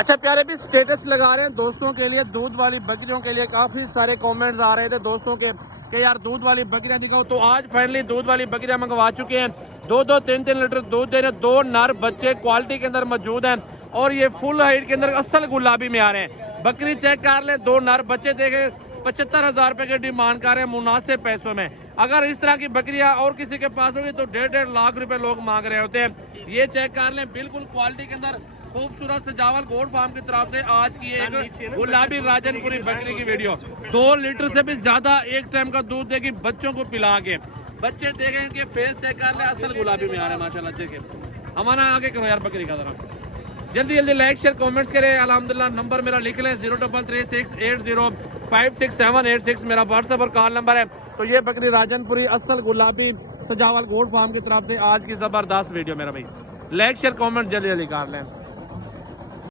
अच्छा प्यारे भी स्टेटस लगा रहे हैं दोस्तों के लिए, दूध वाली बकरियों के लिए काफ़ी सारे कमेंट्स आ रहे थे दोस्तों के कि यार दूध वाली बकरियां दिखाओ। तो आज फाइनली दूध वाली बकरियां मंगवा चुके हैं। 2-2, 3-3 लीटर दूध दे रहे, 2 नर बच्चे क्वालिटी के अंदर मौजूद हैं और ये फुल हाइट के अंदर असल गुलाबी में आ रहे हैं। बकरी चेक कर ले, 2 नर बच्चे देखे, 75,000 रुपए की डिमांड कर रहे हैं मुनासिब पैसों में। अगर इस तरह की बकरियां और किसी के पास होगी तो 1.5 लाख रुपए लोग मांग रहे होते हैं। ये चेक कर लें, बिल्कुल क्वालिटी के अंदर खूबसूरत सजावल गोल्ड फार्म की तरफ से आज की एक गुलाबी राजनपुरी बकरी की वीडियो। 2 लीटर से भी ज्यादा एक टाइम का दूध देगी बच्चों को पिला के। बच्चे देखें कि फेस चेक कर ले, असल गुलाबी में आ रहे हैं माशाल्लाह। देखें हमारा आगे करो यार बकरी का जरा, जल्दी जल्दी लाइक शेयर कमेंट्स करें। अल्हम्दुलिल्लाह नंबर मेरा लिख लें 033680568786 मेरा व्हाट्सएप और कॉल नंबर है। तो ये बकरी राजनपुरी असल गुलाबी सजावल गोल्ड फार्म की तरफ से आज की जबरदस्त वीडियो मेरा भाई। लाइक शेयर कमेंट जल्दी जल्दी कर लें।